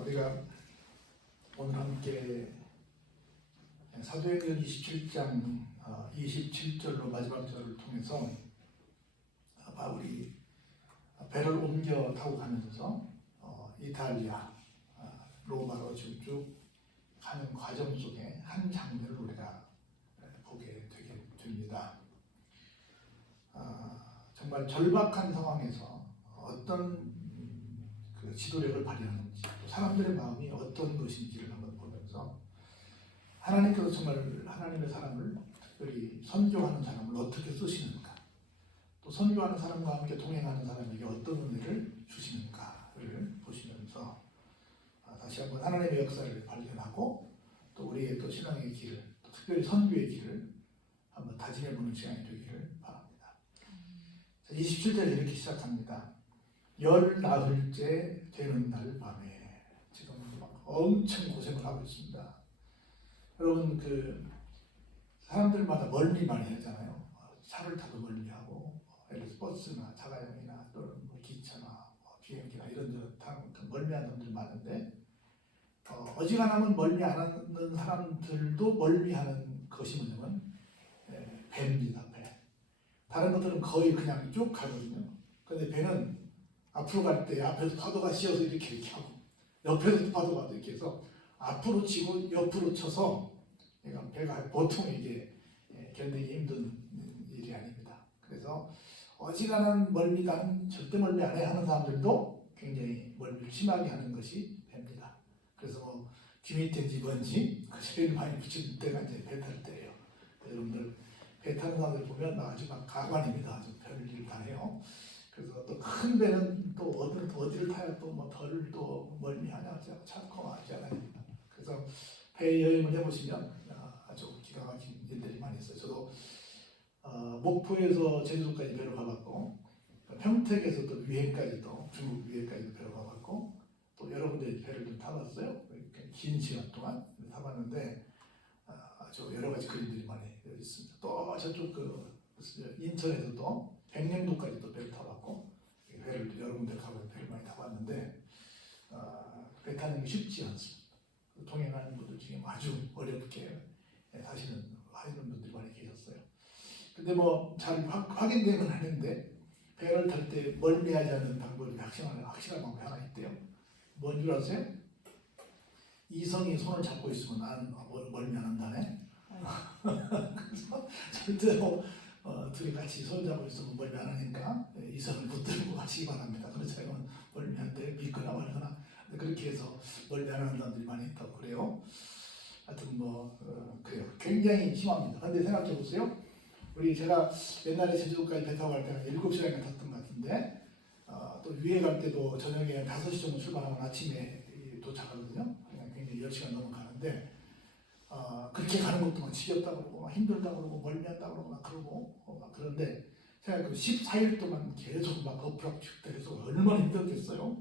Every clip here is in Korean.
우리가 오늘 함께 사도행전 27장 27절로 마지막 절을 통해서 바울이 배를 옮겨 타고 가면서 어, 이탈리아, 아, 로마로 지금 쭉 가는 과정 속에 한 장면을 우리가 보게 되게 됩니다. 아, 정말 절박한 상황에서 어떤 그 지도력을 발휘하는지 또 사람들의 마음이 어떤 것인지를 한번 보면서 하나님께서 정말 하나님의 사람을 특별히 선교하는 사람을 어떻게 쓰시는가 또 선교하는 사람과 함께 동행하는 사람에게 어떤 은혜를 주시는가를 보시면서 아, 다시 한번 하나님의 역사를 발견하고 또 우리의 또 신앙의 길을 또 특별히 선교의 길을 한번 다짐해보는 시간이 되기를 바랍니다. 27절에 이렇게 시작합니다. 열 나흘째 되는 날 밤에 엄청 고생을 하고 있습니다. 여러분 그 사람들마다 멀리 많이 하잖아요. 차를 타도 멀리 하고 예를 들어 버스나 자가용이나 또는 뭐 기차나 뭐 비행기나 이런 데 타면 그 멀미하는 분들 많은데 어, 어지간하면 멀미 안 하는 사람들도 멀미하는 것이 뭐냐면 예, 배입니다. 배. 다른 것들은 거의 그냥 쭉 가거든요. 근데 배는 앞으로 갈 때 앞에서 파도가 씌어서 이렇게 이렇게 하고 옆에서 파도가 이렇게 해서 앞으로 치고 옆으로 쳐서 얘가 배가 보통 이게 예, 견디기 힘든 일이 아닙니다. 그래서 어지간한 멀미다는 절대 멀미 안 해 하는 사람들도 굉장히 멀미를 심하게 하는 것이 배입니다. 그래서 뭐 귀 밑에 집은지 그 제일 많이 붙이는 때가 이제 배탈 때예요. 여러분들 배 타는 사람들 보면 아주 막 가관입니다. 아주 별일 다 해요. 그래서 또큰 배는 또 어디를 또 어디를 타야 또 뭐 덜 또 멀미하냐 참고 하잖아요. 그래서 배 여행을 해보시면 아, 아주 기가 막힌 일들이 많이 있어요. 저도 어, 목포에서 제주도까지 배로 가봤고 평택에서 또 위해까지도 중국 위해까지도 배로 가봤고 또 여러 군데 배를 좀 타봤어요. 긴 시간 동안 타봤는데 아, 아주 여러 가지 그림들이 많이 있습니다. 또 저쪽 그 인천에서도 백령도까지도 배를 타봤고 배를 여러 군데 가고 배를 많이 타봤는데 아, 배 타는 게 쉽지 않습니다. 동행하는 분들 중에 아주 어렵게 사시는 하시는 분들이 많이 계셨어요. 근데 뭐 잘 확인되면 하는데 배를 탈 때 멀미하지 않는 방법이 확실한 확실한 방법이 하나 있대요. 뭔 줄 아세요? 이성이 손을 잡고 있으면 안 멀미 안 한다네. 그래서 절대로 어, 둘이 같이 손 잡고 있으면 멀미 안 하니까 예, 이성을 붙들고 가시기 바랍니다. 그렇지 않으면 멀미한테 믿거나 말거나 그렇게 해서 멀미 안 하는 사람들이 많이 있다고 그래요. 하여튼 뭐 어, 그래요. 굉장히 심합니다. 근데 생각해 보세요. 우리 제가 옛날에 제주도까지 배 타고 갈 때는 7시간이나 탔던 것 같은데 어, 또 위에 갈 때도 저녁에 5시 정도 출발하면 아침에 도착하거든요. 그냥 굉장히 10시간 넘어 가는데 어, 그렇게 가는 것도 막 지겹다고 그러고 막 힘들다고 그러고 멀미한다고 그러고 막 그러고 어, 막 그런데 제가 그 14일 동안 계속 막 엎으락죽대해서 얼마나 힘들었겠어요.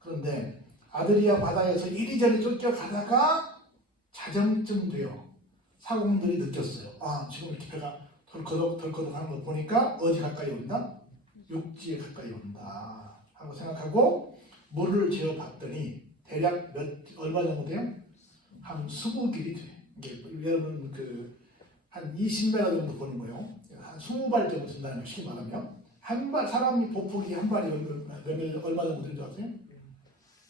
그런데 아드리아 바다에서 이리저리 쫓겨가다가 자정쯤 돼요. 사공들이 느꼈어요. 아 지금 이렇게 배가 덜커덕 덜커덕 하는 거 보니까 어디 가까이 온다? 육지에 가까이 온다 하고 생각하고 물을 재어 봤더니 대략 몇 얼마 정도 돼요? 한 20길이 돼. 이 게 여러분 그한 20m 정도 보는 거예요. 한 20발 정도 된다는 거 쉽게 말하면 한 발 사람이 보폭이 한 발이 몇 얼마 정도 되는 줄 아세요?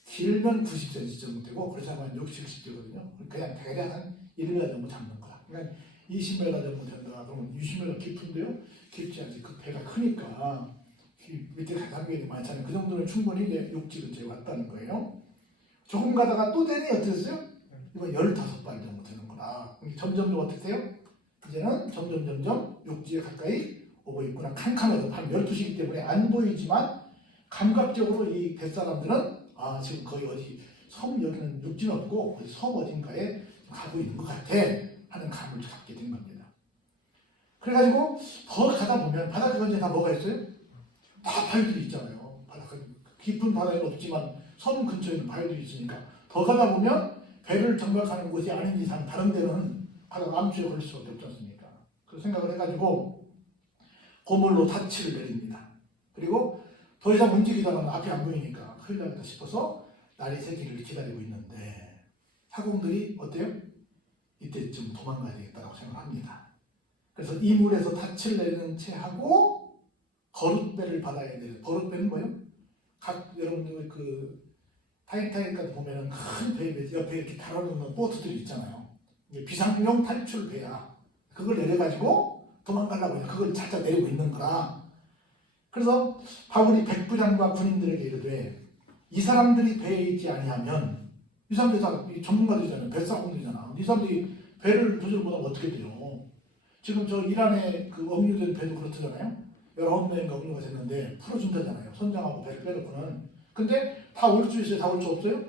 길면 90cm 정도 되고 그렇지 않으면 60, 70 되거든요. 그냥 대략 한 1m 정도 잡는 거야. 그러니까 20m 정도 된다 그러면 20m 깊은데요? 깊지 않지. 그 배가 크니까 밑에 가격이 많잖아요. 그 정도는 충분히 이제 육지 근처에 왔다는 거예요. 조금 가다가 또 되니 어떻게 됐어요? 이거 15발 정도 되는 구나. 점점 좀 어떻게 돼요? 이제는 점점 점점 육지에 가까이 오고 있구나. 캄캄해서 밤 12시기 때문에 안 보이지만 감각적으로 이 뱃사람들은 아 지금 거의 어디 섬 여기는 육지는 없고 섬 어딘가에 가고 있는 것 같아 하는 감을 갖게 된 겁니다. 그래가지고 더 가다 보면 바닷가 근처에 다 뭐가 있어요? 다 바위들이 있잖아요. 바닷가 깊은 바다에는 없지만 섬 근처에는 바위들이 있으니까 더 가다 보면 배를 정박하는 곳이 아닌 이상 다른 데는 바다 암초에 걸릴 수밖에 없지 않습니까? 그 생각을 해가지고 고물로 타치를 내립니다. 그리고 더 이상 움직이다가는 앞이 안 보이니까 큰일 나겠다 싶어서 날이 새기를 기다리고 있는데 사공들이 어때요? 이때쯤 도망가야 되겠다고 생각합니다. 그래서 이 물에서 닻을 내리는 채 하고 거룻배를 받아야 되는 거룻배는 뭐예요? 각 여러분 그 타이타닉 같은 보면은 큰 배, 옆에 이렇게 달아놓는 보트들이 있잖아요. 비상용 탈출 배야. 그걸 내려가지고 도망가려고 해요. 그걸 살짝 내리고 있는 거라. 그래서 바울이 백부장과 군인들에게 이르되 이 사람들이 배에 있지 아니하면 이 사람들이 다 전문가들이잖아요. 뱃사공들이잖아. 이 사람들이 배를 조절 못하면 어떻게 돼요? 지금 저 이란의 그 억류된 배도 그렇잖아요. 19명인가 억류가 됐는데 풀어준다잖아요. 선장하고 배를 빼놓고는. 근데 다 올 수 있어요? 다 올 수 없어요?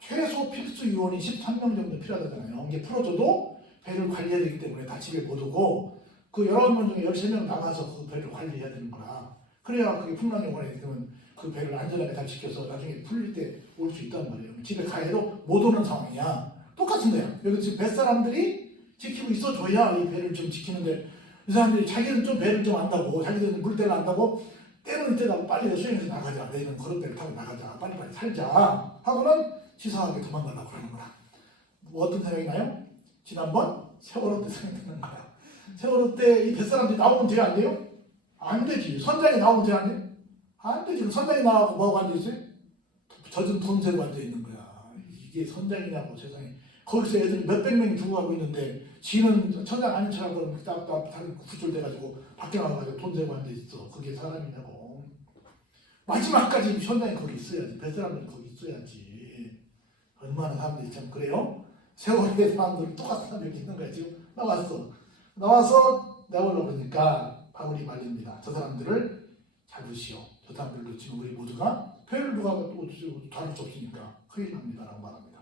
최소 필수 요원이 13명 정도 필요하다잖아요. 이게 풀어줘도 배를 관리해야 되기 때문에 다 집에 못 오고 그 19명 중에 13명 나가서 그 배를 관리해야 되는 거라. 그래야 그게 풍랑이 오래 되면 그 배를 안전하게 잘 지켜서 나중에 풀릴 때 올 수 있단 말이에요. 집에 가야 해도 못 오는 상황이야. 똑같은 거야. 여기 지금 뱃사람들이 지키고 있어줘야 이 배를 좀 지키는데 이 사람들이 자기는 좀 배를 좀 안다고 자기들은 물때를 안다고 때는 때다고 빨리 수행해서 나가자. 그런 배를 타고 나가자. 빨리빨리 살자. 하고는 치사하게 도망가려고 그러는 거야. 뭐 어떤 생각이 나요? 지난번 세월호 때 생각나는 거야. 세월호 때 이 뱃사람들이 나오면 돼요? 안 돼요? 안 되지. 선장이 나오면 돼요? 안 돼요? 안 되지. 선장이 나와서 뭐하고 앉아있어요? 젖은 돈 세고 앉아있는 거야. 이게 선장이냐고 세상에. 거기서 애들이 몇백 명이 죽어가고 있는데 지는 천장 아닌 척하고 딱딱 다른 구출돼가지고 밖에 나가가지고 돈 세고 앉아 있어. 그게 사람이냐고. 마지막까지 현장에 거기 있어야지. 뱃사람들이 거기 있어야지. 얼마나 사람들이 참 그래요? 세월의 사람들 똑같은 사람이 있는 거야. 지금 나왔어. 나와서 나오려고 그러니까 바울이 말립니다. 저 사람들을 잡으시오. 저 사람들도 지금 우리 모두가 표를 누가 또 다룰 수 없으니까 큰일 납니다라고 말합니다.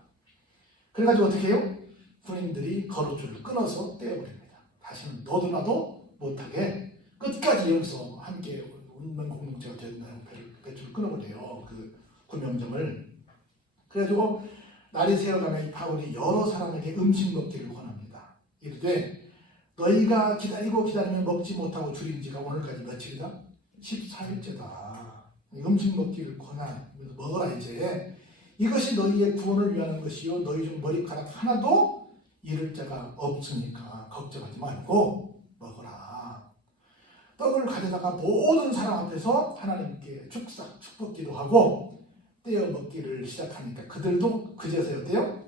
그래가지고 어떻게 해요? 군인들이 거로줄을 끊어서 떼어버립니다. 다시는 너도 나도 못하게 끝까지 여기서 함께 운명 공동체가 된다는 배를 끊어버려요. 그 구명정을. 그래가지고 날이 새어가면 이 바울이 여러 사람에게 음식 먹기를 권합니다. 이르되 너희가 기다리고 기다리면 먹지 못하고 줄인 지가 오늘까지 며칠이다? 14일째다. 음식 먹기를 권하면서 먹어라 이제. 이것이 너희의 구원을 위하는 것이요 너희 중 머리카락 하나도 잃을 자가 없으니까 걱정하지 말고 먹어라. 떡을 가져다가 모든 사람 앞에서 하나님께 축사 축복 기도 하고 떼어 먹기를 시작하니까 그들도 그제서야 어때요?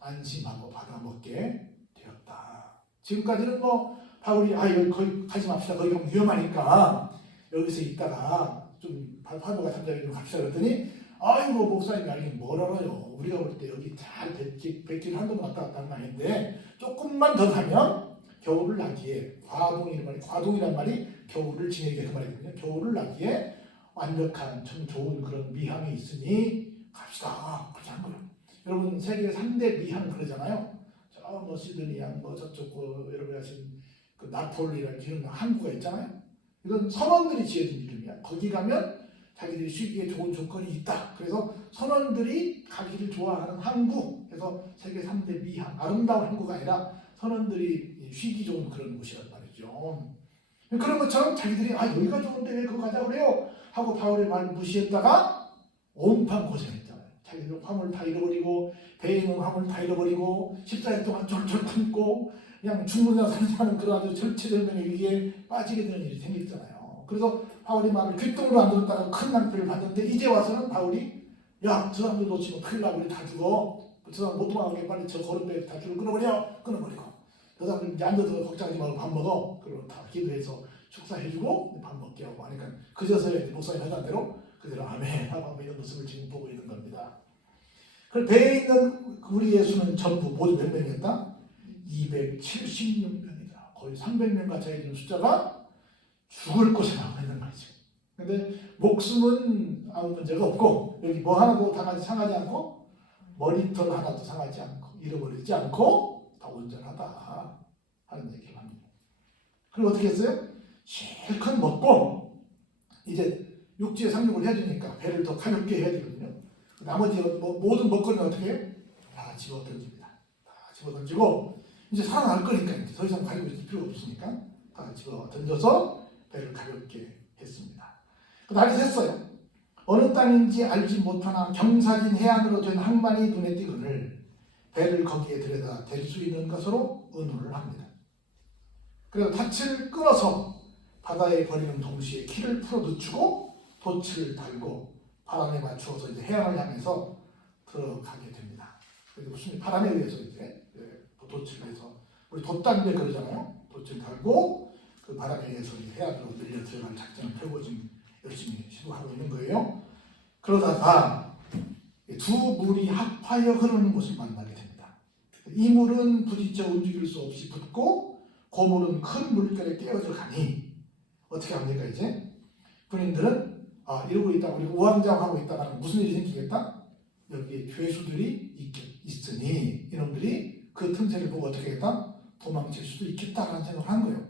안심하고 받아 먹게 되었다. 지금까지는 뭐 바울이 아 여기 거기 가지 맙시다. 거기 위험하니까 여기서 있다가 좀 파도가 잠자리 갑시다 그랬더니 아이고 목사님이 알긴 뭘 알아요. 우리가 볼 때 여기 잘 백길, 백길 한동 왔다 갔다 하는 아닌데 조금만 더 가면 겨울을 나기에 과동이란 말이 과동이란 말이 겨울을 지내게 그 말이거든요. 겨울을 나기에 완벽한 참 좋은 그런 미항이 있으니 갑시다. 그렇게 한 거예요. 여러분 세계 3대 미항 그러잖아요. 저뭐 시드니양 뭐 저쪽 그 여러분 아시는 그 나폴리라는 이런 항구가 있잖아요. 이건 선원들이 지어진 이름이야. 거기 가면 자기들이 쉬기에 좋은 조건이 있다. 그래서 선원들이 가기를 좋아하는 항구. 그래서 세계 3대 미항. 아름다운 항구가 아니라 선원들이 쉬기 좋은 그런 곳이란 말이죠. 그런 것처럼 자기들이 아 여기가 좋은데 왜 그거 가자 그래요? 하고 바울의 말을 무시했다가 온판 고생했잖아요. 자기들 화물 다 잃어버리고 배에 있는 화물 다 잃어버리고 14일 동안 졸졸 굶고 그냥 죽는다 사는 그런 아주 절체절명의 위기에 빠지게 되는 일이 생겼잖아요. 그래서 바울이 말을 귓등으로 안 들었다가 큰 낭패를 받는데 이제 와서는 바울이 야 저 사람들 놓치면 큰일 나고 우리 다 죽어 저 사람 못 도망가게 빨리 저 거름배 다 줄을 끊어버려 끊어버리고 저 사람들 이제 앉아서 걱정하지 말고 밥 먹어 그리고 다 기도해서 축사해주고 밥 먹게 하고 하니까 그제서야 목사님 하던 대로 그대로 아멘 하고 이런 모습을 지금 보고 있는 겁니다. 그 배에 있는 우리 예수는 전부 모두 몇 명이었다? 276명이다. 거의 300명 가까이 되는 숫자가 죽을 곳에 나와 있는 거죠. 근데 목숨은 아무 문제가 없고 여기 뭐 하나도 당하지 상하지 않고 머리털 하나도 상하지 않고 잃어버리지 않고 다 온전하다 하는 얘기를 합니다. 그리고 어떻게 했어요? 실컷 먹고 이제 육지에 상륙을 해야 되니까 배를 더 가볍게 해야 되거든요. 나머지 뭐 모든 먹거리는 어떻게 해요? 다 집어 던집니다. 다 집어 던지고 이제 살아날 거니까 이제 더 이상 가지고 있을 필요가 없으니까 다 집어 던져서 배를 가볍게 했습니다. 그 날이 샜어요. 어느 땅인지 알지 못하나 경사진 해안으로 된 항만이 눈에 띄거늘 배를 거기에 들여다 댈 수 있는 것으로 의논을 합니다. 그래서 닻을 끌어서 바다에 버리는 동시에 키를 풀어 늦추고 돛을 달고 바람에 맞추어서 이제 해안을 향해서 들어가게 됩니다. 그래서 무슨 바람에 의해서 이제 예, 돛을 해서 우리 돛단대 그러잖아요. 돛을 달고 그 바람에 의해서 해안으로 늘려 들어갈 작전을 펴고 지금 열심히 시도하고 있는 거예요. 그러다가 두 물이 합하여 흐르는 곳을 만나게 됩니다. 이 물은 부딪혀 움직일 수 없이 붙고 고물은 큰 물결에 깨어져 가니 어떻게 합니까 이제? 군인들은 아 이러고 있다 우리 우왕좌왕하고 있다가 무슨 일이 생기겠다? 여기에 죄수들이 있겠, 있으니 이놈들이 그 틈새를 보고 어떻게 했다? 도망칠 수도 있겠다라는 생각을 한 거예요.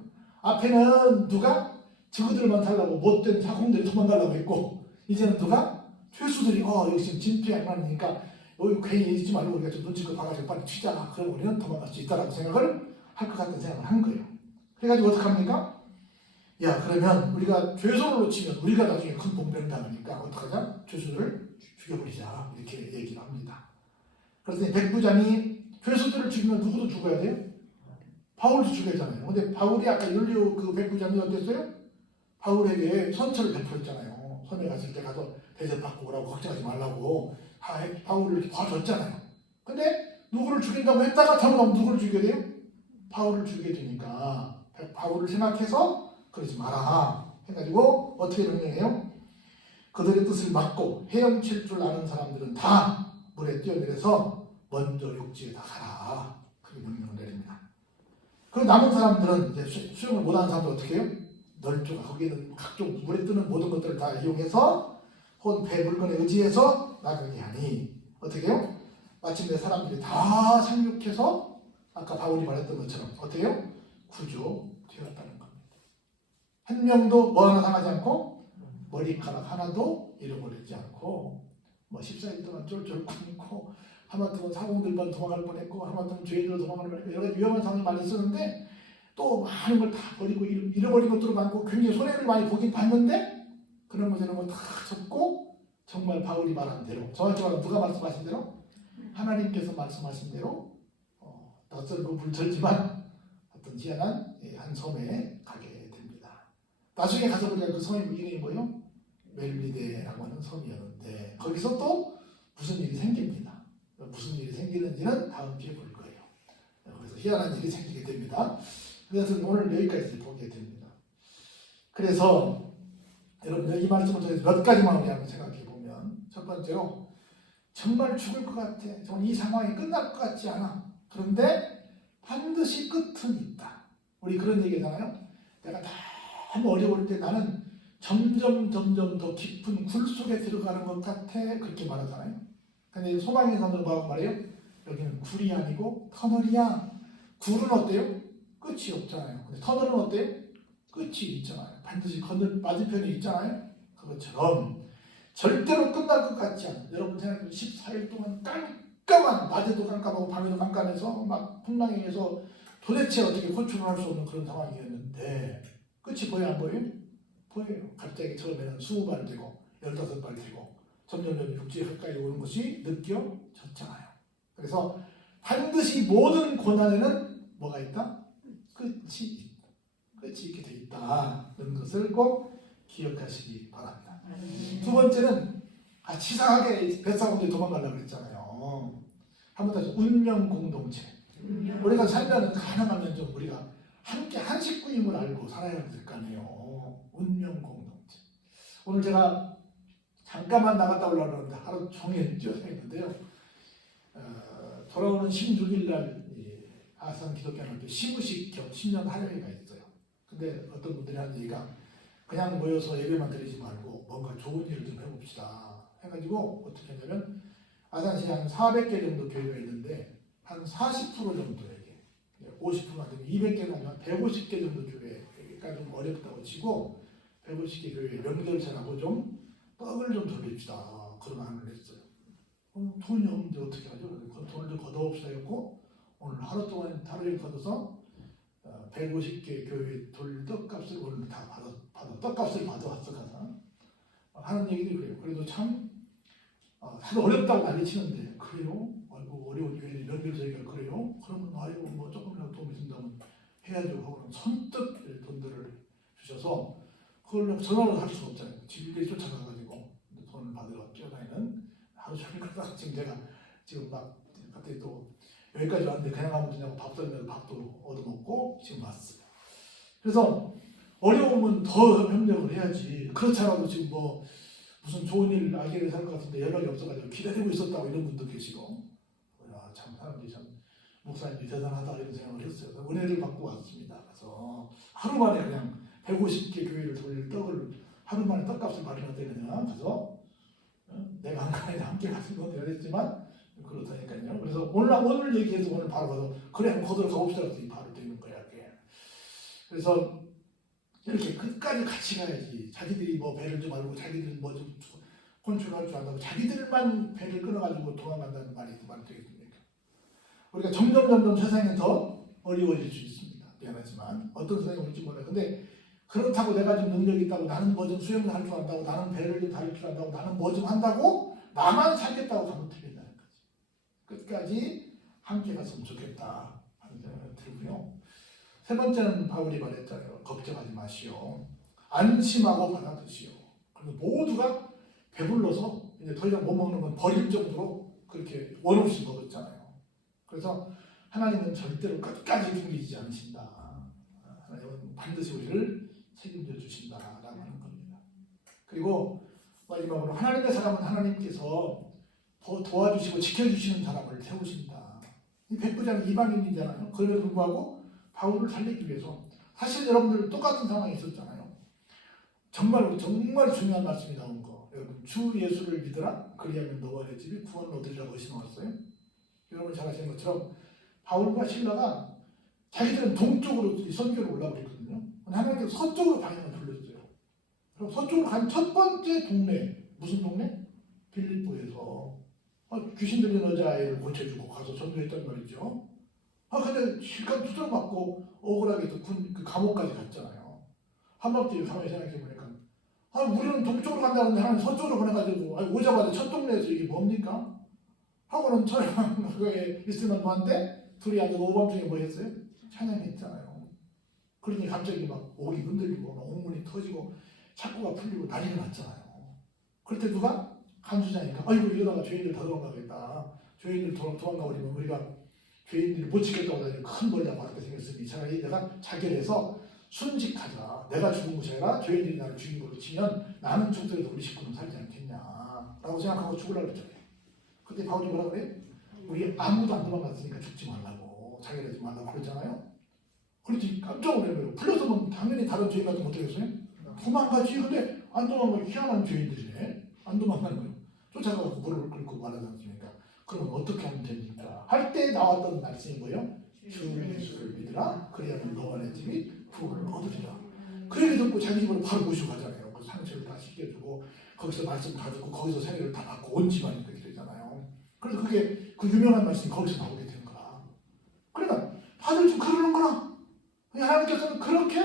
앞에는 누가? 저그들만 살라고 못된 사공들이 도망가려고 했고 이제는 누가? 죄수들이 어 여기 지금 진퇴양난이니까. 여기 괜히 있지 말고 우리가 좀 눈치껏 봐가지고 빨리 튀자. 그럼 우리는 도망갈 수 있다라고 생각을 할 것 같은 생각을 한 거예요. 그래가지고 어떡합니까? 야 그러면 우리가 죄수를 놓치면 우리가 나중에 큰 봉변을 당하니까 어떡하자? 죄수들을 죽여버리자. 이렇게 얘기를 합니다. 그래서 백부장이 죄수들을 죽이면 누구도 죽어야 돼요? 바울도 죽여야 하잖아요 근데 바울이 아까 율리오 그 백부장이 어땠어요? 바울에게 선처를 베풀었잖아요. 섬에 갔을 때 가서 대접받고 오라고 걱정하지 말라고 바울을 봐줬잖아요. 근데 누구를 죽인다고 했다가 잘못하면 누구를 죽여야 돼요? 바울을 죽이게 되니까 바울을 생각해서 그러지 마라 해가지고 어떻게 명령해요? 그들의 뜻을 막고 헤엄칠 줄 아는 사람들은 다 물에 뛰어내려서 먼저 육지에 다 가라 그렇게 명령을 내립니다. 그 남은 사람들은 이제 수- 수영을 못하는 사람들 어떻게 해요? 널뛰고 거기는 각종 물에 뜨는 모든 것들을 다 이용해서 혼배 물건에 의지해서 나가게 하니 어떻게 해요? 마침내 사람들이 다 상륙해서 아까 바울이 말했던 것처럼 어떻게 해요? 구조되었다는 겁니다. 한 명도 뭐 하나 당하지 않고 머리카락 하나도 잃어버리지 않고 뭐 14일 동안 쫄쫄 굶고 하마터면 사공들만 도망갈 뻔했고 하마터면 죄인으로 도망갈 뻔했고 여러 가지 위험한 상황이 많이 있었는데 또 많은 걸 다 버리고 잃- 잃어버린 것들도 많고 굉장히 손해를 많이 보긴 봤는데 그런 거 저런 거다 접고 정말 바울이 말한 대로 정확히 말하면 누가 말씀하신 대로 하나님께서 말씀하신 대로 어, 낯설고 불철지만 어떤 희한한 예, 한 섬에 가게 됩니다. 나중에 가서 보니까 그 섬의 이름이 뭐예요? 멜리데라고 하는 섬이었는데 거기서 또 무슨 일이 생깁니다. 무슨 일이 생기는지는 다음 주에 볼 거예요. 그래서 희한한 일이 생기게 됩니다. 그래서 오늘 여기까지 보게 됩니다. 그래서 여러분 이 말씀을 통해서 몇 우리 한번 생각해 보면 첫 번째로 정말 죽을 것 같아. 정말 이 상황이 끝날 것 같지 않아. 그런데 반드시 끝은 있다. 우리 그런 얘기잖아요. 내가 너무 어려울 때 나는 점점 점점 더 깊은 굴 속에 들어가는 것 같아. 그렇게 말하잖아요. 근데 소망의 사람들은 뭐라고 말해요? 여기는 굴이 아니고 터널이야. 굴은 어때요? 끝이 없잖아요. 근데 터널은 어때요? 끝이 있잖아요. 반드시 건널 맞은편이 있잖아요. 그것처럼 절대로 끝날 것 같지 않아요. 여러분 생각해 14일 동안 깜깜한 낮에도 깜깜하고 밤에도 깜깜해서 막 풍랑에서 도대체 어떻게 호출을 할 수 없는 그런 상황이었는데 끝이 보여 안 보여요? 보여요. 갑자기 처음에는 20발 되고 15발 되고 점점 점점 육지에 가까이 오는 것이 느껴졌잖아요. 그래서 반드시 모든 고난에는 뭐가 있다? 끝이 있다. 끝이 있게 돼 있다는 것을 꼭 기억하시기 바랍니다. 두 번째는 아, 치사하게 뱃사공들이 도망가려고 그랬잖아요. 한번 다시 운명 공동체. 우리가 살면은 가능하면 좀 우리가 함께 한 식구임을 알고 살아야 될 거 아니에요. 운명 공동체. 오늘 제가 잠깐만 나갔다 하는데 하루 종일 뛰어서 있는데요. 어, 돌아오는 16일 날이 아산 기독교연합회 시무식 겸 신년 할례가 있어요. 근데 어떤 분들이 하는 얘기가 그냥 모여서 예배만 드리지 말고 뭔가 좋은 일을 좀 해봅시다. 해가지고 어떻게 하냐면 아산시에 한 400개 정도 교회가 있는데 한 40% 정도에게 50% 아니면 200개가 아니면 150개 정도 교회가 좀 어렵다고 치고 150개 교회 연결체라고 좀 떡을 좀 돌립시다. 그런 안을 했어요. 어, 돈이 없는데 어떻게 하죠? 그 돈을 좀 걷어옵시다 했고 오늘 하루 동안 하루에 걷어서 어, 150개 교회 돌 떡값을 오늘 다 받아, 받아 떡값을 받아왔어 가서 하는 얘기도 그래요. 그래도 참 어, 다들 어렵다고 난리치는데 그래요? 아이고 어려운 일이 연결 얘기가 그래요? 그러면 아이고 뭐 조금이라도 도움이 된다면 해야죠 하고는 선뜻 돈들을 주셔서 그걸 전화로 할 수가 없잖아요. 집에 쫓아가가지고 돈을 받으러 뛰어다니는 하루 종일 그러다가 지금 제가 지금 막 갑자기 또 여기까지 왔는데 그냥 가면 되냐고 밥 사주면서 밥도 얻어먹고 지금 왔어요. 그래서 어려우면 더 협력을 해야지. 그렇지 않아도 지금 뭐 무슨 좋은 일 알게 살것 같은데 연락이 없어가지고 기다리고 있었다고 이런 분도 계시고 야, 참 사람들이 참 목사님이 대단하다 이런 생각을 했어요. 그래서 은혜를 받고 왔습니다. 그래서 하루 만에 그냥 150개 교회를 돌릴 떡을 하루 만에 떡값을 마련했다는 그냥 어? 내가 한간에 함께 갔을 건 되겠지만 그렇다니까요. 그래서 오늘 오늘 얘기해서 오늘 바로 가서 그래 거들어 가봅시다. 그랬더니 바로 되는 거야. 그게. 그래서 이렇게 끝까지 같이 가야지. 자기들이 뭐 배를 좀 알고 자기들은 뭐좀 컨트롤할 줄 안다고 자기들만 배를 끊어가지고 도망간다는 말이 그 말이 되겠습니까? 우리가 점점 점점 세상이 더 어려워질 수 있습니다. 미안하지만 어떤 세상이 올지 몰라요. 근데 그렇다고 내가 좀 능력이 있다고 나는 뭐 좀 수영을 할 줄 안다고 나는 배를 좀 다릴 줄 안다고 나는 뭐 좀 한다고 나만 살겠다고 틀린다는 거지. 끝까지 함께 갔으면 좋겠다 하는 생각이 들고요. 세 번째는 바울이 말했잖아요. 걱정하지 마시오. 안심하고 받아드시오. 그리고 모두가 배불러서 이제 더 이상 못 먹는 건 버릴 정도로 그렇게 원 없이 먹었잖아요. 그래서 하나님은 절대로 끝까지 숨기지 않으신다. 하나님은 반드시 우리를 책임져 주신다라고 하는 겁니다. 그리고 마지막으로 하나님의 사람은 하나님께서 더 도와주시고 지켜주시는 사람을 세우신다. 이 백부장 이방인이잖아요. 그럼에도 불구하고 바울을 살리기 위해서 사실 여러분들 똑같은 상황이 있었잖아요. 정말 정말 중요한 말씀이 나온 거. 여러분 주 예수를 믿으라. 그리하면 너와 내 집이 구원을 얻으리라고 하시나왔어요 여러분 잘 아시는 것처럼 바울과 신라가 자기들은 동쪽으로 선교를 올라버렸거든요. 하나님께서 서쪽으로 방향을 돌렸어요. 그럼 서쪽으로 간 첫 번째 동네 무슨 동네? 빌립보에서 아, 귀신 들린 여자아이를 고쳐주고 가서 전도했단 말이죠. 아 근데 실컷 맞고 억울하게 또 군, 그 감옥까지 갔잖아요. 한밤중에 가만히 생각해보니까 아 우리는 동쪽으로 간다는데 하나님 서쪽으로 보내가지고 아, 오자마자 첫 동네에서 이게 뭡니까? 하고는 저녁에 있으면 뭐한데 둘이 아주 오밤중에 뭐 했어요? 찬양했잖아요. 그러니 갑자기 막 옥이 흔들리고 막 옥문이 터지고 착고가 풀리고 난리가 났잖아요. 그럴 때 누가? 간수자니까 아이고 이러다가 죄인들 다 도망가겠다. 죄인들 도, 도망가 버리면 우리가 죄인들을 못 지켰다고 큰벌 받게 생겼으니 차라리 내가 자결해서 순직하자. 내가 죽은 것이 아니라 죄인들이 나를 죽인 걸로 치면 나는 죽더라도 우리 식구는 살지 않겠냐. 라고 생각하고 죽으려고 했잖아요. 그때 바울이 뭐라 그래? 우리 아무도 안 도망갔으니까 죽지 말라고 자결하지 말라고 그랬잖아요. 그렇지 깜짝 놀라요. 불렀으면 당연히 다른 죄인 같은 거 어떻겠어요? 도망가지. 근데 안 도망가면 희한한 죄인들이네. 안 도망가는 거예요. 쫓아가고 무릎을 꿇고 말하지 않습니까? 그럼 어떻게 하면 됩니까? 할 때 나왔던 말씀이 뭐예요? 주 예수를 믿으라. 그래야만 너와 내 집이 구원을 얻으리라. 그 얘기 듣고 자기 집으로 바로 모시고 가잖아요. 그 상처를 다 씻겨주고 거기서 말씀 다 듣고 거기서 세례를 다 받고 온 집안이 그렇게 되잖아요. 그래서 그게 그 유명한 말씀이 거기서 나오게 되는 거라. 그러니까 다들 좀 그러는 거라. 하나님께서는 그렇게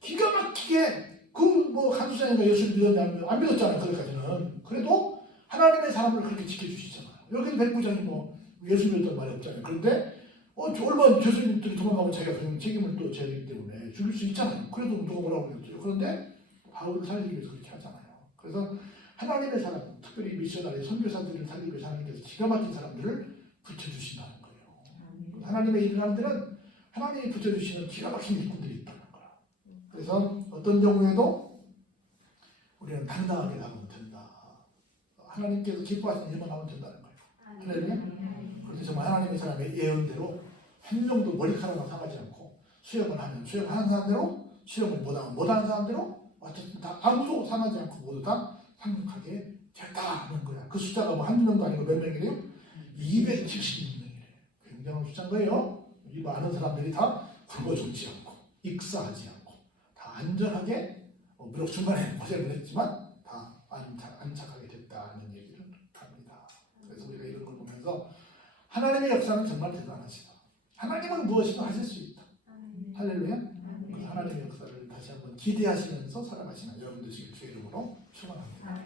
기가 막히게 그뭐 한수장인가 예수를 믿었냐 안 믿었잖아요. 거기까지는. 그래도 하나님의 사람을 그렇게 지켜주시잖아요. 여기는 백부장이 뭐 예수 믿었던 말이 없잖아요. 그런데 어, 저 얼마나 죄수님들이 도망가면 자기가 그냥 책임을 또 져야 되기 때문에 죽일 수 있잖아요. 그래도 누가 뭐라고 그랬죠. 그런데 바울을 살리기 위해서 그렇게 하잖아요. 그래서 하나님의 사람, 특별히 미셔나리 선교사들을 살리기 위해서 하나님께서 기가 막힌 사람들을 붙여주신다는 거예요. 하나님의 일을 하는 데는 하나님이 붙여주시는 기가 막힌 일꾼들이 있다는 거야. 그래서 어떤 경우에도 우리는 당당하게 나가면 된다. 하나님께서 기뻐하시는 일만 하면 된다는 거예요. 할렐루야. 그렇게 정말 하나님의 사람의 예언대로 한 명도 머리카락만 상하지 않고 수영을 하면 수영하는 사람대로 수영을 못하면 못하는 사람대로 어쨌든 다 아무도 상하지 않고 모두 다 상륙하게 됐다는 거야. 그 숫자가 뭐 한두 명도 아니고 몇 명이래요? 276명이래요. 굉장한 숫자인 거예요. 이 많은 사람들이 다 굶어 죽지 않고 익사하지 않고 다 안전하게 어, 비록 중간에 고생을 했지만 다 안착, 안착 하게 됐다는 얘기를 합니다. 그래서 우리가 이런 걸 보면서 하나님의 역사는 정말 대단하시다. 하나님은 무엇이든 하실 수 있다. 할렐루야. 그 하나님의 역사를 다시 한번 기대하시면서 살아가시는 여러분 되시길 주의 이름으로 축원합니다.